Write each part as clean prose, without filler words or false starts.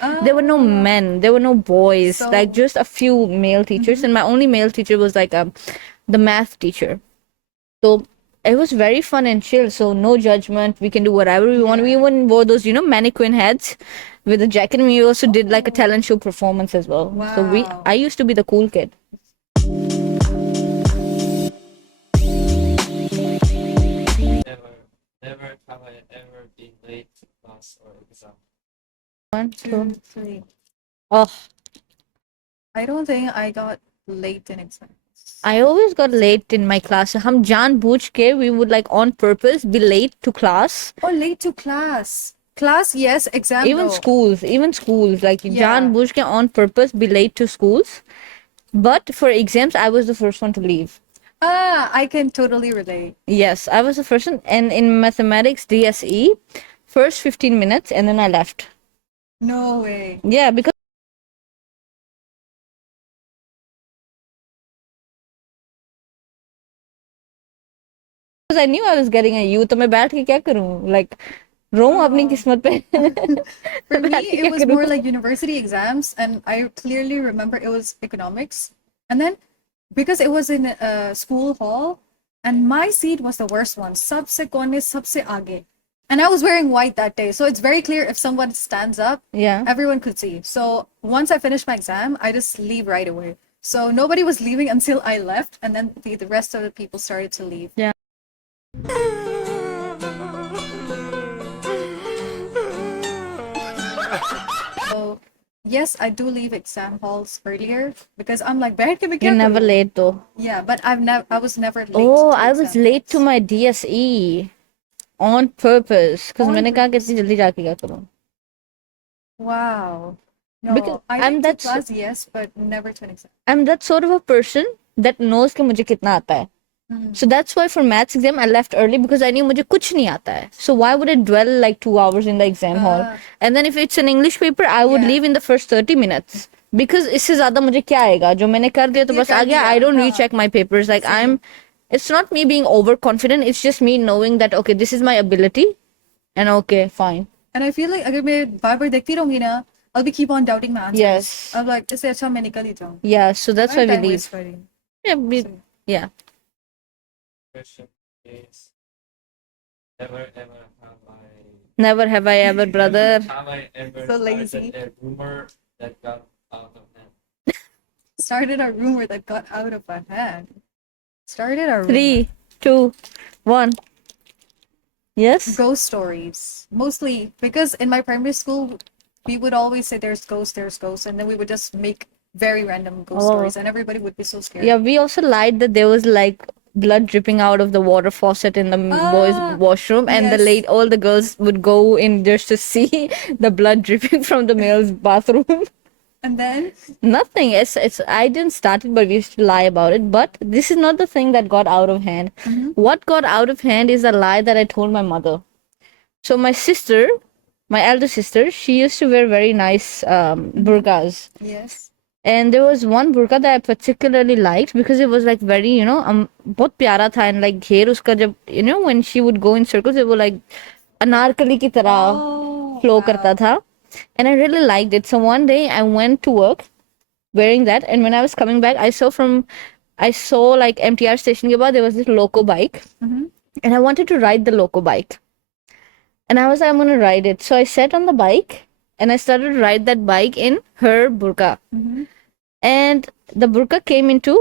There were no men, there were no boys, So like just a few male teachers, and my only male teacher was like the math teacher. So it was very fun and chill. So no judgment. We can do whatever we want. We yeah. even wore those, mannequin heads with a jacket. And we also did like a Oh, talent show performance as well. So I wow. used to be the cool kid. Never, never have I ever been late to class or exam. One, Two, two. three. Oh, I don't think I got late in exams. I always got late in my class. हम जानबूझ के we would like on purpose be late to class. Or late to class. Class, yes. Exam, Even no. schools, even schools, like Yeah. जानबूझ के on purpose be late to schools. But for exams, I was the first one to leave. I can totally relate. Yes, I was the first one. And in mathematics DSE, first 15 minutes, and then I left. No way. Yeah, because I knew I was getting a U. तो मैं बैठ के क्या करूं? Like रोऊं अपनी Oh. किस्मत पे. For me, बैठ के it क्या was करूं? more like university exams, and I clearly remember it was economics. And then because it was in a school hall, and my seat was the worst one, sabse kone, sabse aage. And I was wearing white that day, so it's very clear if someone stands up, Yeah. everyone could see. So once I finished my exam, I just leave right away. So nobody was leaving until I left, and then the rest of the people started to leave. Yeah. So yes, I do leave exam halls earlier because I'm like, "बैठ के मैं You're क्या never करूँ?" late though. Yeah, but I was never late Oh, to I was exam late to halls. my DSE on purpose. Because On मैंने कहा कि purpose. इतनी जल्दी जाके क्या करूं? Wow. Because No, I I'm went to that class, yes, but never to an exam. I'm that sort of a person that knows कि मुझे कितना आता है. So that's why for maths exam I left early because I knew मुझे कुछ नहीं आता है. So why would I dwell like 2 hours in the exam hall? And then if it's an English paper, I would Yeah. leave in the first 30 minutes. Because इससे ज़्यादा मुझे क्या आएगा? जो मैंने कर दिया तो ये बस कर आ गया. दिया, I don't हाँ. recheck my papers. Like Same. it's not me being overconfident. It's just me knowing that okay, this is my ability, and okay, fine. And I feel like अगर मैं बार-बार देखती रहूंगी ना, I'll be keep on doubting my answers. Yes. I'm like, इससे अच्छा मैं निकल ही जाऊँ. Yeah, so that's why we Time leave. waste करें. Yeah, So, yeah. Question is, never ever have I Never have I ever, brother. have I ever So started lazy. a rumor that got out of hand. started a rumor that got out of my hand. Started a rumor. 3, 2, 1. Yes. Ghost stories. Mostly because in my primary school, we would always say there's ghosts, and then we would just make very random ghost Oh. stories, and everybody would be so scared. Yeah, we also lied that there was like blood dripping out of the water faucet in the boys' Ah, washroom, and yes. all the girls would go in just to see the blood dripping from the male's bathroom. And then, Nothing. It's. I didn't start it, but we used to lie about it. But this is not the thing that got out of hand. What got out of hand is a lie that I told my mother. So my sister, my elder sister, she used to wear very nice burqas. yes. And there was one burqa that I particularly liked because it was like very, बहुत प्यारा था and like घेर उसका जब, when she would go in circles, it was like Anarkali की तरह Oh, flow wow. करता था. And I really liked it. So one day I went to work wearing that, and when I was coming back, I saw like MTR station के बाद there was this loco bike, and I wanted to ride the loco bike. And I was like, I'm gonna ride it. So I sat on the bike and I started to ride that bike in her burqa. And the burqa came into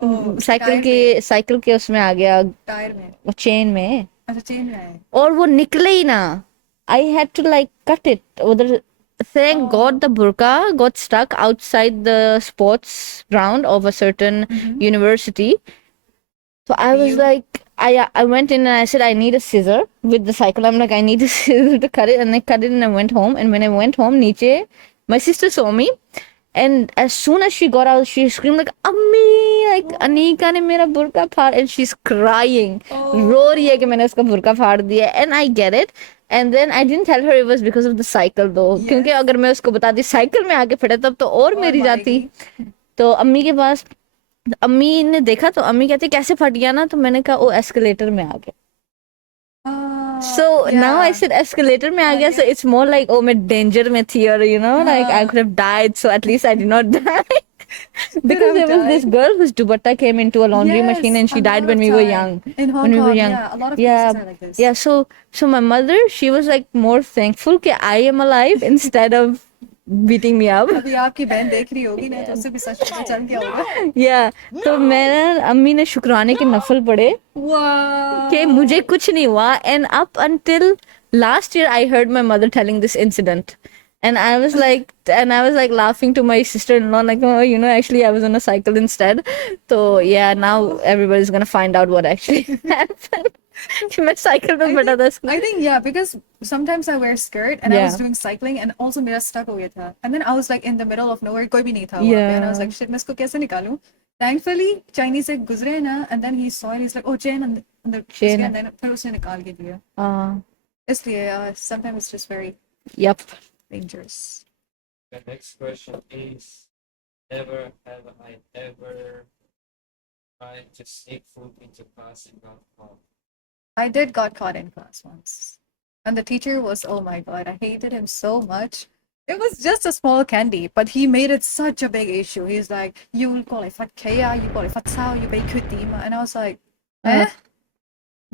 Oh, cycle के उसमें आ गया tyre में. Chain में अच्छा, chain में है. और वो निकले ही ना. I had to like cut it. उधर thank God the burqa got stuck outside the sports ground of a certain university. So I was like, I went in and I said, I need a scissor with the cycle. I'm like, I need a scissor to cut it. And I cut it and I went home. And when I went home, Niche, my sister saw me. And as soon as she got out, she screamed like, Ammi, like, Anika ne mera burqa फाड़. And she's crying. रो रही है कि मैंने उसका burqa फाड़ दिया. And I get it. And then I didn't tell her it was because of the cycle though. Yes. क्योंकि अगर मैं उसको बताती साइकिल में आके फटा तब तो और मेरी जाती. तो अम्मी के पास अम्मी ने देखा तो अम्मी कहती कैसे फट गया ना. तो मैंने कहा वो एस्केलेटर में आ गया. So now I Yeah. said escalator में आ गया, so it's more like oh मैं danger में थी, or you know like I could have died, so at least I did not die. Because have there was this died. girl whose dupatta came into a laundry machine and Yes, she a died lot when of we were time. young. In Hong When we were Kong, young. yeah, a lot of Yeah, cases are like this. yeah. So my mother, she was like more thankful that I am alive instead of beating me up. अभी आपकी बहन देख रही होगी ना तो उसे भी सच पता चल गया होगा. Yeah. तो मेरा अम्मी ने शुक्राने के नफल पढ़े Wow. कि मुझे कुछ नहीं हुआ, and up until last year I heard my mother telling this incident, and I was like laughing to my sister-in-law like, oh, you know, actually I was on a cycle instead. So yeah, now everybody's gonna find out what actually happened. कि मैं cycle पे बैठा था I think yeah, because sometimes I wear skirt and I was Yeah. doing cycling and also मेरा stuck हो गया था. And then I was like in the middle of nowhere, कोई भी नहीं था वहाँ पे, and I was like shit, मैं इसको कैसे निकालूं? Thankfully Chinese से गुजरे ना, and then he saw it, he's like oh chain and the Chain. and then फिर उसने निकाल के दिया. इसलिए sometimes it's just very Yep. dangerous. The next question is, never have I ever tried to sneak food into class and got caught. I did got caught in class once. And the teacher was, oh my God, I hated him so much. It was just a small candy, but he made it such a big issue. He's like, you will call it fat kaya, you call it fat sao, you bake kutima. And I was like, eh?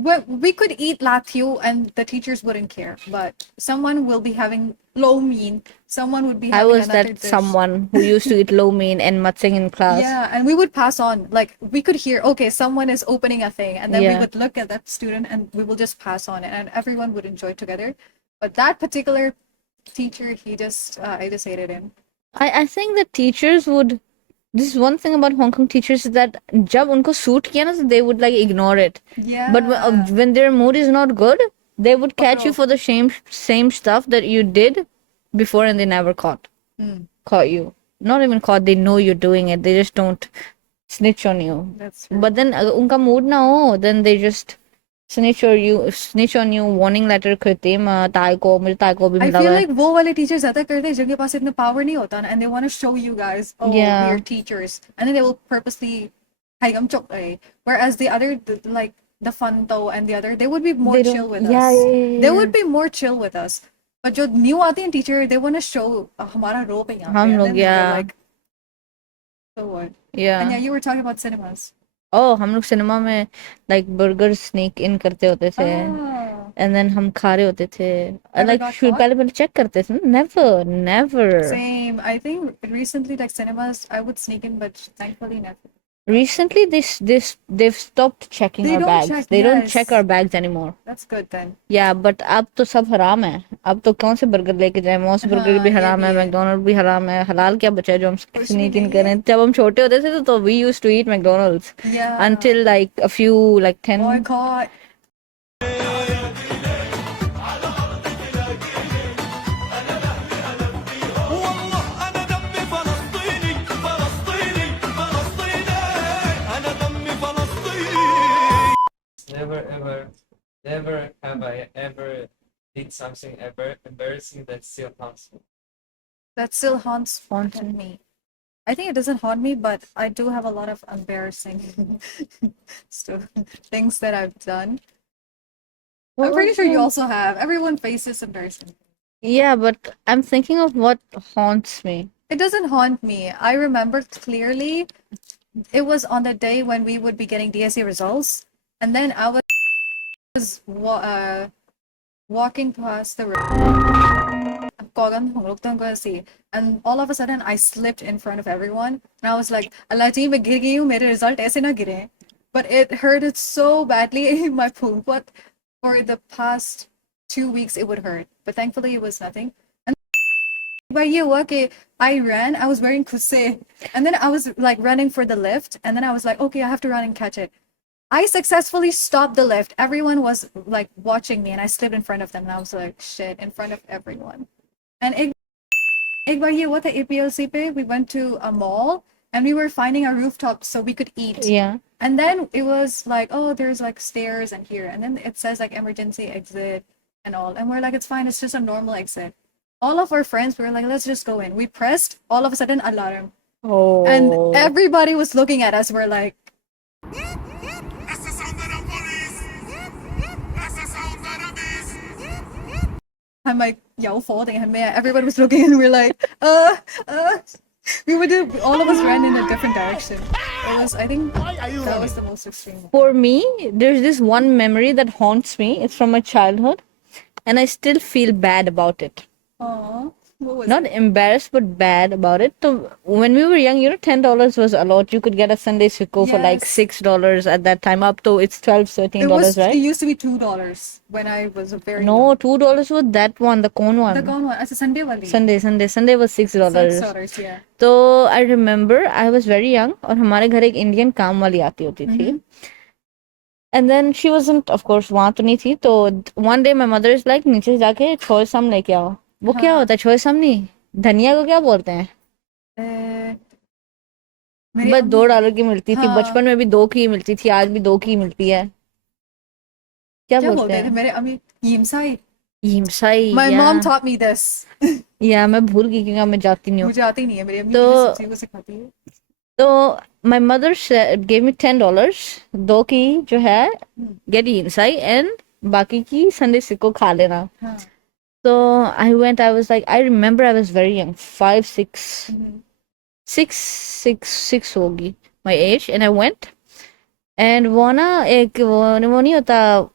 Well, we could eat lathiu and the teachers wouldn't care, but someone will be having low mean. Someone would be I having was another that dish. someone who used to eat lo mein and matsing in class. Yeah, and we would pass on. Like we could hear, okay, someone is opening a thing, and then we Yeah. would look at that student and we will just pass on it, and everyone would enjoy together. But that particular teacher, I just hated him. I think that teachers would. This is one thing about Hong Kong teachers is that जब उनको suit किया ना, so they would like ignore it. Yeah. But when their mood is not good, they would catch you for the same stuff that you did before, and they never caught you. Not even caught. They know you're doing it. They just don't snitch on you. That's true. But then उनका mood ना हो, then they just snitch on you, warning letter करते हैं ताई को, मुझे ताई को भी I मिला feel हुआ है. like वो वाले teachers ज़्यादा करते हैं जिनके पास इतना power नहीं होता ना, and they want to show you guys, oh, Yeah. we're teachers, and then they will purposely हम चुप रहे. Whereas the other, like the Fanto and the other, they would be more They don't- chill with yeah, us. yeah, They yeah. would be more chill with us. But जो new आते हैं teacher, they want to show हमारा role पे यहाँ पे, हम and लोग, then they're yeah. like, so what? And Yeah. yeah, you were talking about cinemas. Oh, हम लोग सिनेमा में like burger sneak in करते होते थे. Oh. And then हम खा रहे होते थे. Ever Like got should caught? पहले check करते थे. Never. Same. I think recently, like cinemas, I would sneak in, but thankfully never. Recently, they've stopped checking They our don't bags. check, They don't yes. check our bags anymore. That's good then. Yeah, but अब तो सब हराम है. अब तो कौन से burger लेके जाए? मॉस बर्गर भी हाँ, ये हराम भी है, है। मैकडोनल्ड भी हराम है. हलाल क्या बचा है जो हम कुछ स्नीक भी इन नहीं करें? जब हम छोटे होते थे तो we used to eat McDonald's Yeah. until like a few like 10. Boycott. والله أنا دمي فلسطيني فلسطيني فلسطيني أنا دمي فلسطيني Never have I ever did something ever embarrassing that still haunts me. That still haunts me. I think it doesn't haunt me, but I do have a lot of embarrassing things that I've done. I'm pretty sure you also have. Everyone faces embarrassing. Yeah, but I'm thinking of what haunts me. It doesn't haunt me. I remember clearly it was on the day when we would be getting DSE results, and then I was walking past the road. And all of a sudden I slipped in front of everyone, and I was like, Allah ji, मैं गिर गई हूँ, मेरे result ऐसे ना गिरे. But it hurted so badly in my pool. But for the past 2 weeks it would hurt. But thankfully it was nothing. And by ये हुआ कि I ran, I was wearing kusse, and then I was like running for the lift, and then I was like, okay, I have to run and catch it. I successfully stopped the lift. Everyone was like watching me, and I slipped in front of them, and I was like, shit, in front of everyone. And एक बार ये हुआ था APLC पे, we went to a mall, and we were finding a rooftop so we could eat. Yeah. And then it was like, oh, there's like stairs and here, and then it says like emergency exit and all, and we're like, it's fine, it's just a normal exit. All of our friends were like, let's just go in. We pressed, all of a sudden alarm, Oh. and everybody was looking at us. We're like, That's the sound of the police. That's the sound of the beast. I'm like, yo, folding him. Everyone was looking and we're like, we would do, all of us ran in a different direction. I think that was the most extreme one. For me, there's this one memory that haunts me. It's from my childhood, and I still feel bad about it. Aww. What was Not it? embarrassed, but bad about it. So when we were young, $10 was a lot. You could get a Sunday Sicko for like Yes. $6 at that time. Up to it's $12, $13, It right? used to be $2 when I was a very No, young. $2 was that one, the cone The one. gone one. As a Sunday wali. Sunday was $6. $6, yeah. तो I remember I was very young और हमारे घर एक Indian काम वाली आती होती थी. And then she wasn't, of course, वहाँ तो नहीं थी. तो one day my mother is like, नीचे जाके छोय सम लेके आओ. वो क्या होता है छोय सम नहीं? धनिया को क्या बोलते हैं? मेरी बस अम्मी- $2 की मिलती थी. हाँ। बचपन में भी 2 की ही मिलती थी. आज भी 2 की ही मिलती है. क्या क्या बोलते बोलते थे हैं? मेरे अम्मी? यिमसाई. यिमसाई. My या mom taught me this. मैं भूल गई क्योंकि मैं जाती नहीं हूँ. मुझे आती नहीं है, मेरी अम्मी तो- मुझे सब चीज़ें सिखाती है. तो my mother gave me $10. 2 की जो है get inside and बाकी की संडे सिक्को खा लेना. हाँ. So I went, I was like, I remember I was very young, 5, 6, 6 होगी my age, and I went, and वो ना एक वो नहीं होता,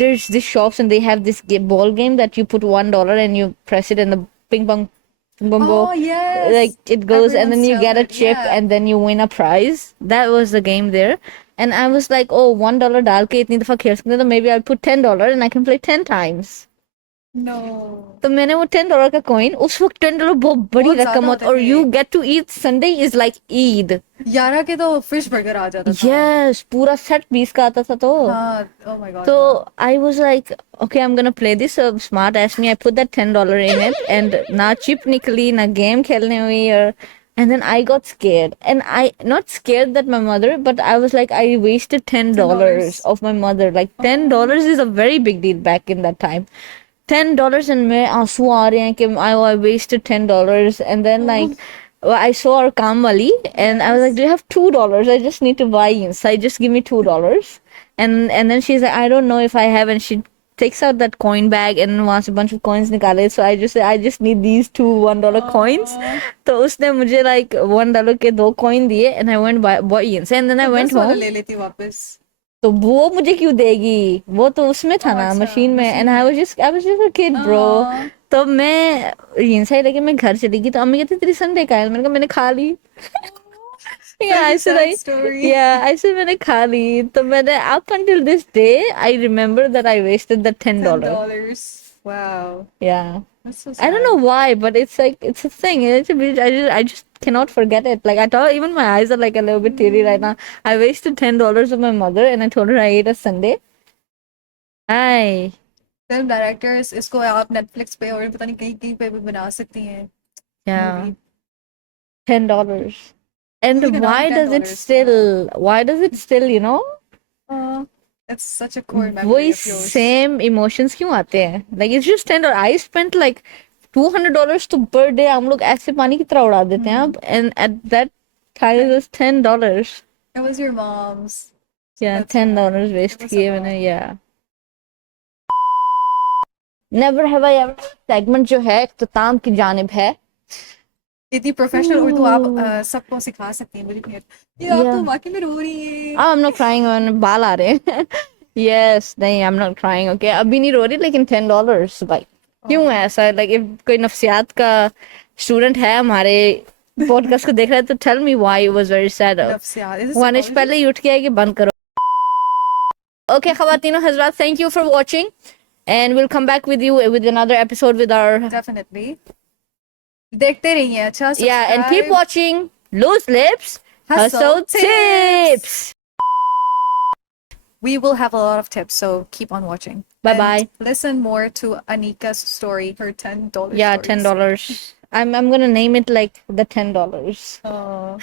there's these shops and they have this ball game that you put $1 and you press it and the ping pong Oh, yes. like it goes and then Everyone you get a sells it, chip yeah. and then you win a prize. That was the game there. And I was like, oh, $1 डाल के इतनी दफा खेल सकते हैं, तो maybe I'll put $10 and I can play 10 times. No. तो मैंने वो $10 का कॉइन, उस वक्त $10 बहुत बड़ी बहुत रकम ज्यादा होती, होते और थे। you get to eat Sunday is like Eid. 11 के तो फिश बर्गर आ जाता था. Yes, पूरा सेट 20 का आता था तो. हाँ. Oh my god. So I was like, okay, I'm gonna play this. So smart asked me, I put that $10 in it, and ना chip निकली, ना game खेलने हुई, and then I got scared, and I not scared that my mother, but I was like, I wasted $10 of my mother. Like $10 is a very big deal back in that time. $10 and मैं आंसू आ रहे हैं कि I wasted $10, and then like I saw our Kamali and I was like, do you have $2? I just need to buy inside. Just give me $2. And then she's like, I don't know if I have, and she takes out that coin bag and wants a bunch of coins निकाले. So I just say, I just need these two $1 coins. तो उसने मुझे like $1 के 2 coin दिए, and I went buy inside, and then I went 10 वाला home. ले लेती वापस. तो वो मुझे क्यों देगी? वो तो उसमें था ना, अच्छा, मशीन में. machine And I was just a kid, bro. Aw. तो मैं इंसाइड लेके मैं घर चली गई, तो अम्मी कहती तेरी संडे का है. मैंने कहा मैंने खा ली. Yeah, I said sad story. I said मैंने खा ली. तो मैंने up until this day I remember that I wasted the $10. $10. Wow. Yeah. That's so I don't know why, but it's like it's a thing. It's a bit, I just cannot forget it. Like I thought, even my eyes are like a little bit teary right now. I wasted $10 of my mother, and I told her I ate a Sunday. Hi. Film directors इसको आप Netflix पे और पता नहीं कहीं कहीं पे भी बना सकती हैं. Yeah. movie. $10. And You can why earn does it $10, still? Why does it still? It's such a core memory वही of yours. same emotions क्यों आते हैं? Like it's just $10. I spent like $200 to per day. हम लोग ऐसे पानी की तरह उड़ा देते हैं अब. And at that time it was $10. It was your mom's. Yeah, That's $10 waste was a किए lot. मैंने. Yeah. Never have I ever segment जो है इख्तिताम की जानिब है. इतनी प्रोफेशनल उर्दू आप सबको सिखा सकती हैं. मुझे ये आप तो वाकई में रो रही हैं. I'm not crying when बाल आ रहे हैं. Yes, नहीं, I'm not crying. Okay, अभी नहीं रो रही, लेकिन $10 भाई क्यों है ऐसा? Like if कोई नफ्सियात का स्टूडेंट है हमारे पॉडकास्ट को देख रहा है, तो tell me why it was very sad. नफ्सियात. Is this वानिश psychology? पहले ही उठ के आएगी, बंद करो. Okay, ख़वातीनो Hazrat, thank you for watching, and we'll come back with you with another episode with our Definitely. देखते रहिए. अच्छा, yeah, and keep subscribe. watching Loose Lips Hustle Tips. We will have a lot of tips, so keep on watching. Bye-bye. And listen more to Anika's story, her $10 Yeah, stories. $10. I'm gonna name it like the $10. Oh.